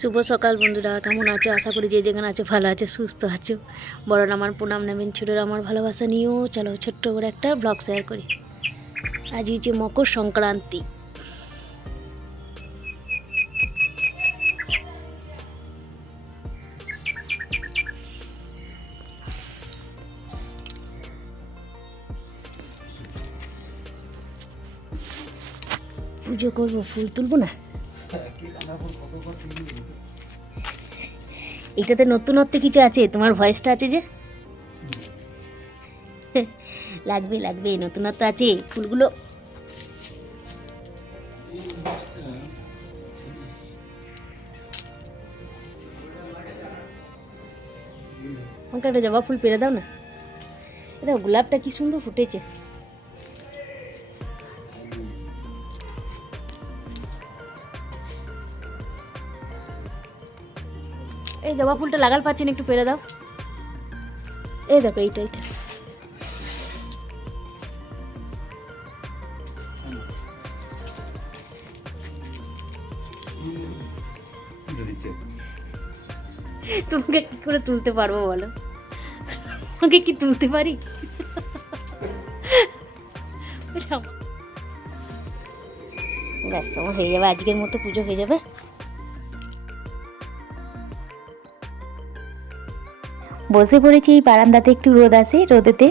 শুভ সকাল বন্ধুরা, কেমন আছো? আশা করি যে যেখানে আছো ভালো আছো, সুস্থ আছো। বড়রা আমার প্রণাম নেবেন, ছোটরা আমার ভালোবাসা নিয়েও চলো ছোট্ট করে একটা ব্লগ শেয়ার করি। আজ হচ্ছে মকর সংক্রান্তি। পুজো করবো, ফুল তুলবো না। এটাতে নতুনত্ব কিছু আছে, তোমার ভয়েসটা আছে যে লাগবে লাগবে, নতুনত্ব আছে ফুলগুলো। আমাকে একটা জবা ফুল পেরে দাও না। এটা গোলাপটা কি সুন্দর ফুটেছে। এই জবা ফুলটা লাগাল পাচ্ছেন, একটু পেরে দাও। এই দেখো এইটা এইটা তোমাকে কি করে তুলতে পারবো বলো? তোমাকে কি তুলতে পারি? ব্যাস আমার হয়ে যাবে, আজকের মতো পুজো হয়ে যাবে। বসে পড়েছি এই বারান্দাতে, একটু রোদ আছে, রোদেতে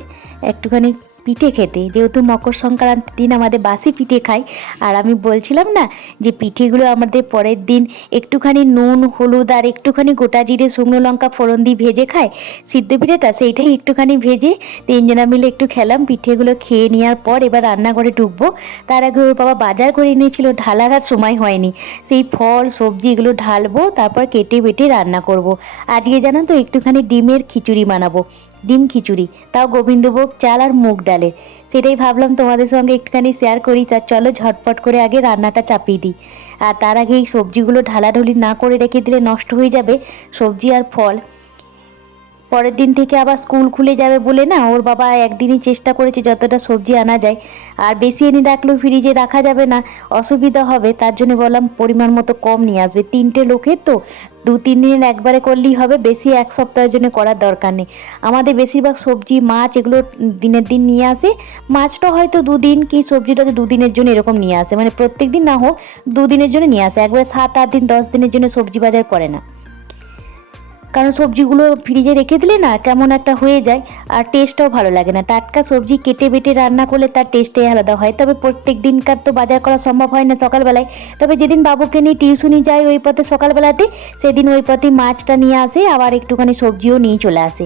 একটুখানি পিঠে খেতে, যেহেতু মকর সংক্রান্তির দিন আমাদের বাসি পিঠে খাই। আর আমি বলছিলাম না যে পিঠেগুলো আমাদের পরের দিন একটুখানি নুন হলুদ আর একটুখানি গোটা জিরে শুকনো লঙ্কা ফোড়ন দিয়ে ভেজে খায়, সিদ্ধ পিঠেটা সেইটাই একটুখানি ভেজে তিনজনা মিলে একটু খেলাম। পিঠেগুলো খেয়ে নেওয়ার পর এবার রান্নাঘরে ঢুকবো। তার আগে ওর বাবা বাজার করে এনেছিল, ঢালার সময় হয়নি, সেই ফল সবজি এগুলো ঢালবো, তারপর কেটে বেটে রান্না করব। আজকে জানো তো একটুখানি ডিমের খিচুড়ি বানাবো, ডিম খিচুড়ি, তাও গোবিন্দভোগ চাল আর মুগ ডালের। সেটাই ভাবলাম তোমাদের সঙ্গে একটুখানি শেয়ার করি। তার চলো ঝটপট করে আগে রান্নাটা চাপিয়ে দিই। আর তার আগে এই সবজিগুলো ঢালাঢুলি না করে রেখে দিলে নষ্ট হয়ে যাবে সবজি আর ফল। পরের দিন থেকে আবার স্কুল খুলে যাবে বলে না, ওর বাবা একদিনই চেষ্টা করেছে যতটা সবজি আনা যায়। আর বেশি এনে রাখলেও ফ্রিজে রাখা যাবে না, অসুবিধা হবে। তার জন্য বললাম পরিমাণ মতো কম নিয়ে আসবে, 3টে লোকের তো 2-3 দিনের একবারে করলেই হবে, বেশি এক সপ্তাহের জন্য করার দরকার নেই। আমাদের বেশিরভাগ সবজি মাছ এগুলো দিনের দিন নিয়ে আসে। মাছটা হয়তো 2 দিন, কি সবজিটা তো 2 দিনের জন্য এরকম নিয়ে আসে, মানে প্রত্যেক দিন না হোক 2 দিনের জন্য নিয়ে আসে, একবারে 7-8 দিন 10 দিনের জন্য সবজি বাজার করে না। কারণ সবজিগুলো ফ্রিজে রেখে দিলে না কেমন একটা হয়ে যায়, আর টেস্টটাও ভালো লাগে না। টাটকা সবজি কেটে বেটে রান্না করলে তার টেস্টটাই আলাদা হয়। তবে প্রত্যেক দিনকার তো বাজার করা সম্ভব হয় না সকালবেলায়। তবে যেদিন বাবুকে নিয়ে টিউশনি যায় ওই পথে সকালবেলাতে, সেদিন ওই পথে মাছটা নিয়ে আসে, আবার একটুখানি সবজিও নিয়ে চলে আসে।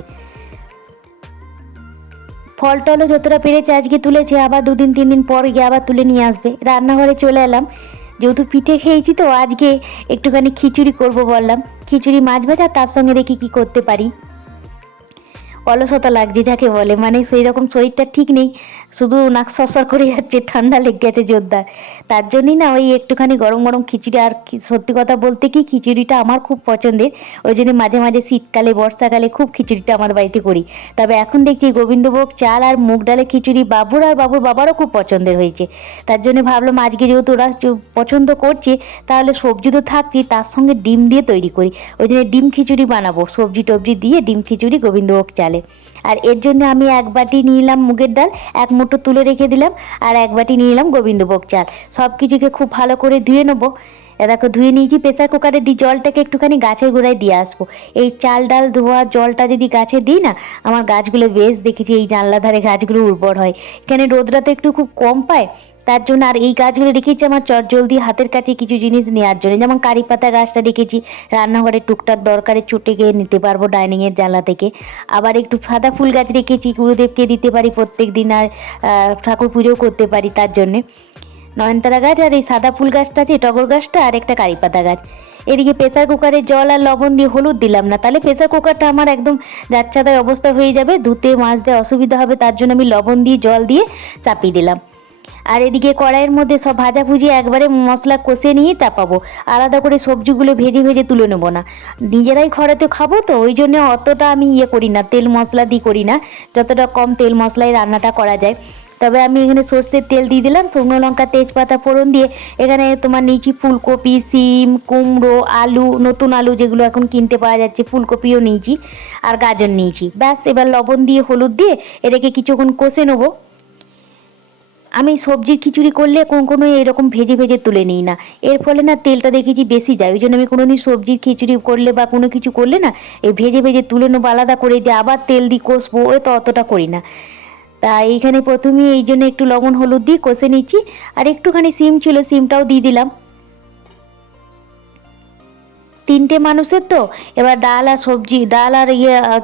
ফল টলও যতটা পেরেছে আজকে তুলেছে, আবার 2-3 দিন পর গিয়ে আবার তুলে নিয়ে আসবে। রান্নাঘরে চলে এলাম, যেহেতু পিঠে খেয়েছি তো আজকে একটুখানি খিচুড়ি করব বললাম। খিচুড়ি মাছ ভাজা, তার সঙ্গে দেখি কি করতে পারি। অলসতা লাগছে যাকে বলে, মানে সেই রকম শরীরটা ঠিক নেই, শুধু নাক সরসর করে যাচ্ছে, ঠান্ডা লেগে গেছে জোরদার। তার জন্যই না ওই একটুখানি গরম গরম খিচুড়ি। আর সত্যি কথা বলতে কি, খিচুড়িটা আমার খুব পছন্দের, ওই জন্য মাঝে মাঝে শীতকালে বর্ষাকালে খুব খিচুড়িটা আমার বাড়িতে করি। তবে এখন দেখছি গোবিন্দভোগ চাল আর মুগ ডালের খিচুড়ি বাবুর আর বাবুর বাবারও খুব পছন্দের হয়েছে। তার জন্য ভাবলাম আজকে যেহেতু ওরা পছন্দ করছে, তাহলে সবজি তো থাকছে, তার সঙ্গে ডিম দিয়ে তৈরি করি। ওই জন্য ডিম খিচুড়ি বানাবো, সবজি টবজি দিয়ে ডিম খিচুড়ি গোবিন্দভোগ চালে। আর এর জন্য আমি 1 বাটি নিয়ে নিলাম মুগের ডাল, 1 মুঠো তুলে রেখে দিলাম, আর 1 বাটি নিয়ে নিলাম গোবিন্দভোগ চাল। সব কিছুকে খুব ভালো করে ধুয়ে নেবো। দেখো ধুয়ে নিয়েছি, প্রেসার কুকারে দিয়ে জলটাকে একটুখানি গাছের গোড়ায় দিয়ে আসবো। এই চাল ডাল ধোয়া জলটা যদি গাছে দিই না, আমার গাছগুলো বেশ দেখেছি এই জানলা ধারে গাছগুলো উর্বর হয়। এখানে রোদটা তো একটু খুব কম পায়, তার জন্য। আর এই গাছগুলো রেখেছি আমার জলদি হাতের কাছে কিছু জিনিস নেওয়ার জন্য, যেমন কারি পাতা গাছটা রেখেছি রান্নাঘরে টুকটাক দরকারে ছুটে গিয়ে নিতে পারবো ডাইনিংয়ের জানলা থেকে। আবার একটু সাদা ফুল গাছ রেখেছি, গুরুদেবকে দিতে পারি প্রত্যেক দিন, আর ঠাকুর পুজোও করতে পারি তার জন্যে। নয়নতারা গাছ আর এই সাদা ফুল গাছটা আছে, টগর গাছটা, আর একটা কারি পাতা গাছ। এদিকে প্রেসার কুকারে জল আর লবণ দিয়ে, হলুদ দিলাম না, তাহলে প্রেসার কুকারটা আমার একদম যাচ্ছাদায় অবস্থা হয়ে যাবে, ধুতে মাজতে অসুবিধা হবে। তার জন্য আমি লবণ দিয়ে জল দিয়ে চাপিয়ে দিলাম। আর এদিকে কড়াইয়ের মধ্যে সব ভাজাভুজি একবারে মশলা কষে নিয়ে চাপাবো। আলাদা করে সবজিগুলো ভেজে ভেজে তুলে নেবো না, নিজেরাই ঘরেতে খাবো তো, ওই জন্য অতটা আমি করি না, তেল মশলা দিয়ে করি না, যতটা কম তেল মশলায় রান্নাটা করা যায়। তবে আমি এখানে সর্ষের তেল দিয়ে দিলাম, শুকনো লঙ্কা তেজপাতা ফোড়ন দিয়ে এখানে তোমার নিয়েছি ফুলকপি, সিম, কুমড়ো, আলু, নতুন আলু যেগুলো এখন কিনতে পাওয়া যাচ্ছে, ফুলকপিও নিয়েছি আর গাজর নিয়েছি। ব্যাস এবার লবণ দিয়ে হলুদ দিয়ে এটাকে কিছুক্ষণ কষে নেবো। আমি সবজির খিচুড়ি করলে কোনো এরকম ভেজে ভেজে তুলে নিই না, এর ফলে না তেলটা দেখেছি বেশি যায়। ওই জন্য আমি কোনোদিন সবজির খিচুড়ি করলে বা কোনো কিছু করলে না এই ভেজে ভেজে তুলে নেবো আলাদা করে, দিয়ে আবার তেল দিয়ে কষবো, ওই তো অতটা করি না। তা এইখানে প্রথমেই এই জন্য একটু লবণ হলুদ দিয়ে কষে নিচ্ছি। আর একটুখানি সিম ছিল, সিমটাও দিয়ে দিলাম। 3টে মানুষের তো, এবার ডাল আর সবজি, ডাল আর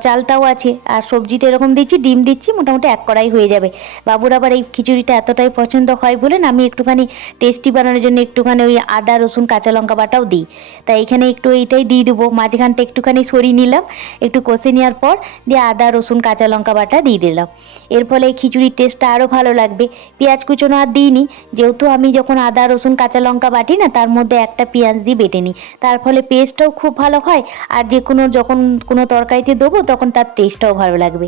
চালটাও আছে, আর সবজিটা এরকম দিচ্ছি, ডিম দিচ্ছি, মোটামুটি 1 কড়াই হয়ে যাবে। বাবুর আবার এই খিচুড়িটা এতটাই পছন্দ হয় বলে না আমি একটুখানি টেস্টি বানানোর জন্য একটুখানি ওই আদা রসুন কাঁচা লঙ্কা বাটাও দিই। তাই এখানে একটু এইটাই দিয়ে দেবো, মাঝখানটা একটুখানি সরিয়ে নিলাম, একটু কষে নেওয়ার পর দিয়ে আদা রসুন কাঁচা লঙ্কা বাটা দিয়ে দিলাম। এর ফলে এই খিচুড়ির টেস্টটা আরও ভালো লাগবে। পেঁয়াজ কুচোনো আর দিইনি, যেহেতু আমি যখন আদা রসুন কাঁচা লঙ্কা বাটি না তার মধ্যে একটা পেঁয়াজ দিয়ে বেটে নিই, তার ফলে পেস্টটাও খুব ভালো হয়। আর যে কোনো যখন কোনো তরকারিতে দেবো তখন তার টেস্টটাও ভালো লাগবে।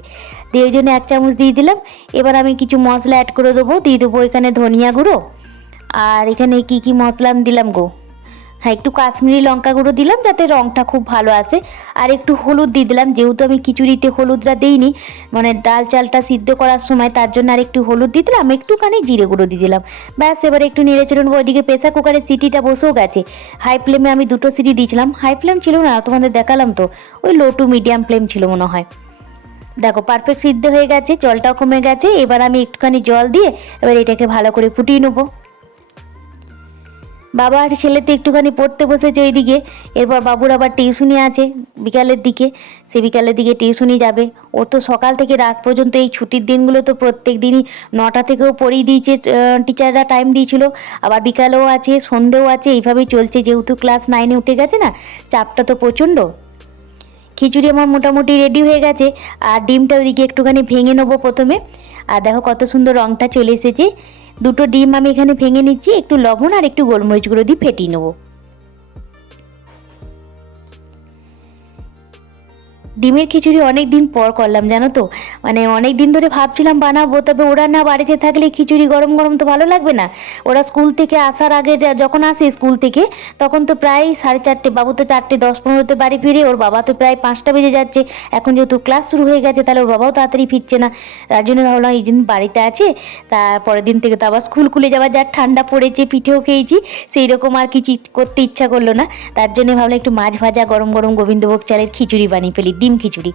দিয়ে ওই জন্য 1 চামচ দিয়ে দিলাম। এবার আমি কিছু মশলা অ্যাড করে দেবো, দিয়ে দেবো এখানে ধনিয়া গুঁড়ো, আর এখানে কি মশলা আমি দিলাম গো, হ্যাঁ একটু কাশ্মীরি লঙ্কা গুঁড়ো দিলাম যাতে রঙটা খুব ভালো আসে। আর একটু হলুদ দিয়ে দিলাম, যেহেতু আমি খিচুড়িতে হলুদটা দিইনি, মানে ডাল চালটা সিদ্ধ করার সময়, তার জন্য আর একটু হলুদ দিয়ে দিলাম, একটুখানি জিরে গুঁড়ো দিয়ে দিলাম। ব্যাস এবার একটু নেড়ে চেড়ে নেবো। ওইদিকে প্রেসার কুকারের সিটিটা বসেও গেছে, হাই ফ্লেমে আমি 2টো সিটি দিয়েছিলাম, হাই ফ্লেম ছিল না, তোমাদের দেখালাম তো, ওই লো টু মিডিয়াম ফ্লেম ছিল মনে হয়। দেখো পারফেক্ট সিদ্ধ হয়ে গেছে, জলটাও কমে গেছে। এবার আমি একটুখানি জল দিয়ে এবার এটাকে ভালো করে ফুটিয়ে নেবো। বাবা আর ছেলেতে একটুখানি পড়তে বসেছে ওইদিকে। এরপর বাবুর আবার টিউশনি আছে বিকালের দিকে, সে বিকালের দিকে টিউশনি যাবে। ও তো সকাল থেকে রাত পর্যন্ত, এই ছুটির দিনগুলো তো প্রত্যেক দিনই 9টা থেকেও পড়িয়ে দিয়েছে, টিচাররা টাইম দিয়েছিল, আবার বিকালেও আছে, সন্ধেও আছে, এইভাবেই চলছে। যেহেতু ক্লাস 9-এ উঠে গেছে না, চাপটা তো প্রচণ্ড। খিচুড়ি আমার মোটামুটি রেডি হয়ে গেছে, আর ডিমটা ওইদিকে একটুখানি ভেঙে নেবো প্রথমে। আর দেখো কত সুন্দর রঙটা চলে এসেছে। 2টো ডিম আমি এখানে ভেঙে নিচ্ছি, একটু লবণ আর একটু গোলমরিচ গুঁড়ো দিয়ে ফেটিয়ে নেবো। ডিমের খিচুড়ি অনেক দিন পর করলাম জানো তো, মানে অনেক দিন ধরে ভাবছিলাম বানাবো, তবে ওরা না বাড়িতে থাকলে খিচুড়ি গরম গরম তো ভালো লাগবে না। ওরা স্কুল থেকে আসার আগে যখন আসে স্কুল থেকে, তখন তো প্রায় 4:30, বাবু তো 4:10-15 বাড়ি ফিরে, ওর বাবা তো প্রায় 5টা বেজে যাচ্ছে। এখন যেহেতু ক্লাস শুরু হয়ে গেছে, তাহলে ওর বাবাও তাড়াতাড়ি ফিরছে না। তার জন্য ভাবলাম এই দিন বাড়িতে আছে, তারপরের দিন থেকে তো আবার স্কুল খুলে যাওয়া, যা ঠান্ডা পড়েছে, পিঠেও খেয়েছি, সেই রকম আর কিছু করতে ইচ্ছা করলো না। তার জন্য ভাবলাম একটু মাছ ভাজা গরম গরম গোবিন্দভোগ চালের খিচুড়ি বানিয়ে ফেলি, ডিম খিচুড়ি।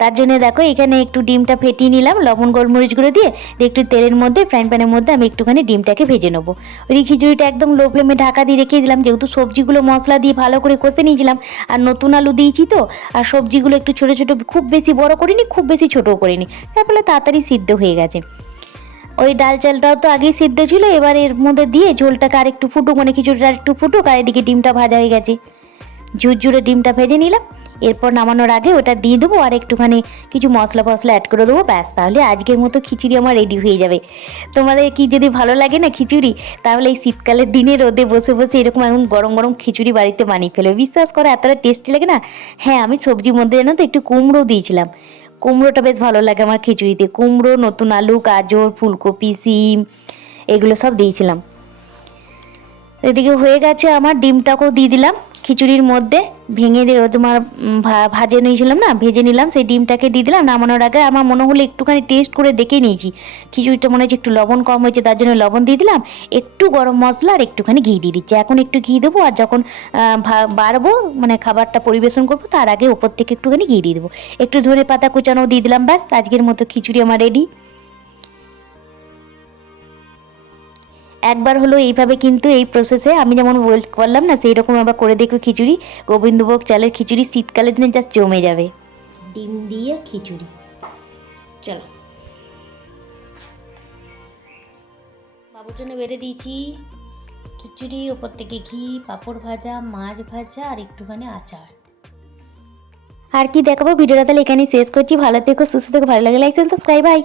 তার জন্য দেখো এখানে একটু ডিমটা ফেটিয়ে নিলাম লবণ গোলমরিচ গুঁড়ো দিয়ে, একটু তেলের মধ্যে ফ্রাইং প্যানের মধ্যে আমি একটুখানি ডিমটাকে ভেজে নেবো। ওই খিচুড়িটা একদম লো ফ্লেমে ঢাকা দিয়ে রেখে দিলাম, যেহেতু সবজিগুলো মশলা দিয়ে ভালো করে কষে নিয়েছিলাম, আর নতুন আলু দিয়েছি তো, আর সবজিগুলো একটু ছোটো ছোটো, খুব বেশি বড় করিনি, খুব বেশি ছোটও করিনি, তার ফলে তাড়াতাড়ি সিদ্ধ হয়ে গেছে। ওই ডাল চালটাও তো আগেই সিদ্ধ ছিল, এবার এর মধ্যে দিয়ে ঝোলটাকে আর একটু ফুটুক, মানে খিচুড়িটা আর একটু ফুটুক, আর এদিকে ডিমটা ভাজা হয়ে গেছে, ঝুরঝুরে ডিমটা ভেজে নিলাম। এরপর নামানোর আগে ওটা দিয়ে দেবো, আর একটুখানি কিছু মশলা ফসলা অ্যাড করে দেবো, ব্যাস তাহলে আজকের মতো খিচুড়ি আমার রেডি হয়ে যাবে। তোমাদের কি যদি ভালো লাগে না খিচুড়ি, তাহলে এই শীতকালের দিনে রোদে বসে বসে এরকম এখন গরম গরম খিচুড়ি বাড়িতে বানিয়ে ফেলো, বিশ্বাস করো এতটা টেস্টি লাগে না। হ্যাঁ আমি সবজির মধ্যে জানো তো একটু কুমড়ো দিয়েছিলাম, কুমড়োটা বেশ ভালো লাগে আমার খিচুড়িতে, কুমড়ো, নতুন আলু, গাজর, ফুলকপি, সিম, এগুলো সব দিয়েছিলাম। এদিকে হয়ে গেছে আমার, ডিমটাকেও দিয়ে দিলাম খিচুড়ির মধ্যে, ভেঙে তোমার ভাজে নিয়েছিলাম না, ভেজে নিলাম, সেই ডিমটাকে দিয়ে দিলাম। নামানোর আগে আমার মনে হলো একটুখানি টেস্ট করে দেখে নিয়েছি, খিচুড়িটা মনে হচ্ছে একটু লবণ কম হয়েছে, তার জন্য লবণ দিয়ে দিলাম, একটু গরম মশলা আর একটুখানি ঘি দিয়ে দিচ্ছি। এখন একটু ঘি দেবো, আর যখন বাড়বো মানে খাবারটা পরিবেশন করবো তার আগে ওপর থেকে একটুখানি ঘি দিয়ে দেবো, একটু ধনে পাতা কুচানো দিয়ে দিলাম। ব্যাস আজকের মতো খিচুড়ি আমার রেডি। একবার হলো এইভাবে, কিন্তু এই প্রসেসে আমি যেমন করলাম না, সেই রকম আবার করে দেখো খিচুড়ি, গোবিন্দভোগ চালের খিচুড়ি শীতকালের দিনে জাস্ট জমে যাবে। ডিম দিয়ে খিচুড়ি, চলো বাবুর জন্য বেড়ে দিয়েছি খিচুড়ি, ওপর থেকে ঘি, পাঁপড় ভাজা, মাছ ভাজা আর একটুখানি আচার। আর কি দেখাবো, ভিডিওটা তাহলে এখানেই শেষ করছি। ভালো থেকো, সুস্থ থেকো, ভালো লাগে লাইক সাবস্ক্রাইব, বাই।